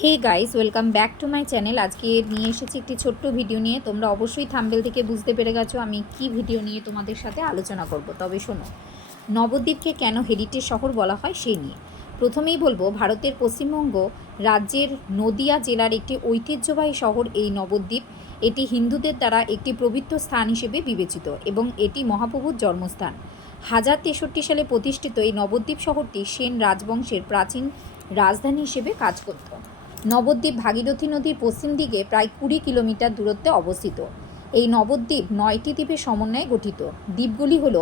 Hey guys welcome back to my channel আজকে নিয়ে এসেছি একটি ছোট্ট ভিডিও নিয়ে। তোমরা অবশ্যই থাম্বেল থেকে বুঝতে পেরে গেছো আমি কি ভিডিও নিয়ে তোমাদের সাথে আলোচনা করব। তবে শোনো, নবদ্বীপকে কেন হেরিটেজ শহর বলা হয় সেই নিয়ে। প্রথমেই বলব, ভারতের পশ্চিমবঙ্গ রাজ্যের নদিয়া জেলার একটি ঐতিহ্যবাহী শহর এই নবদ্বীপ। এটি হিন্দুদের দ্বারা একটি পবিত্র স্থান হিসেবে বিবেচিত এবং এটি মহাপ্রভুর জন্মস্থান। হাজার তেষট্টি সালে প্রতিষ্ঠিত এই নবদ্বীপ শহরটি সেন রাজবংশের প্রাচীন রাজধানী হিসেবে কাজ করত। নবদ্বীপ ভাগীরথী নদীর পশ্চিম দিকে প্রায় কুড়ি কিলোমিটার দূরত্বে অবস্থিত। এই নবদ্বীপ নয়টি দ্বীপের সমন্বয়ে গঠিত। দ্বীপগুলি হল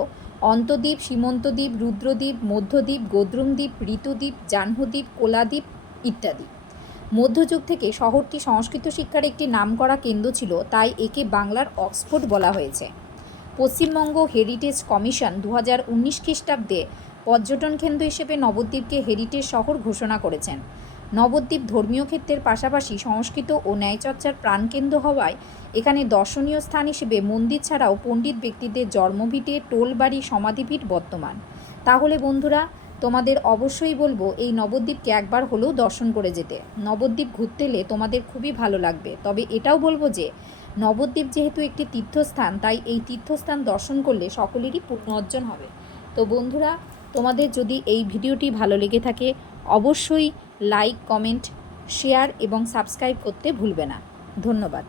অন্তদ্বীপ, সীমন্তদ্বীপ, রুদ্রদ্বীপ, মধ্যদ্বীপ, গোদ্রুমদ্বীপ, ঋতুদ্বীপ, জাহ্নদ্বীপ, কোলাদ্বীপ ইত্যাদি। মধ্যযুগ থেকে শহরটি সংস্কৃত শিক্ষার একটি নামকরা কেন্দ্র ছিল, তাই একে বাংলার অক্সফোর্ড বলা হয়েছে। পশ্চিমবঙ্গ হেরিটেজ কমিশন দু হাজার উনিশ খ্রিস্টাব্দে পর্যটন কেন্দ্র হিসেবে নবদ্বীপকে হেরিটেজ শহর ঘোষণা করেছেন। নবদ্বীপ ধর্মীয় ক্ষেত্রের পাশাপাশি সংস্কৃত ও ন্যায়চর্চার প্রাণকেন্দ্র হওয়ায় এখানে দর্শনীয় স্থান হিসেবে মন্দির ছাড়াও পণ্ডিত ব্যক্তিদের জন্মভিটে, টোলবাড়ি, সমাধিপীঠ বর্তমান। তাহলে বন্ধুরা, তোমাদের অবশ্যই বলব, এই নবদ্বীপকে একবার হলেও দর্শন করে যেতে। নবদ্বীপ ঘুরতে এলে তোমাদের খুবই ভালো লাগবে। তবে এটাও বলব যে, নবদ্বীপ যেহেতু একটি তীর্থস্থান, তাই এই তীর্থস্থান দর্শন করলে সকলেরই পুণ্য অর্জন হবে। তো বন্ধুরা, তোমাদের যদি এই ভিডিওটি ভালো লেগে থাকে, অবশ্যই লাইক কমেন্ট শেয়ার এবং সাবস্ক্রাইব করতে ভুলবে না। ধন্যবাদ।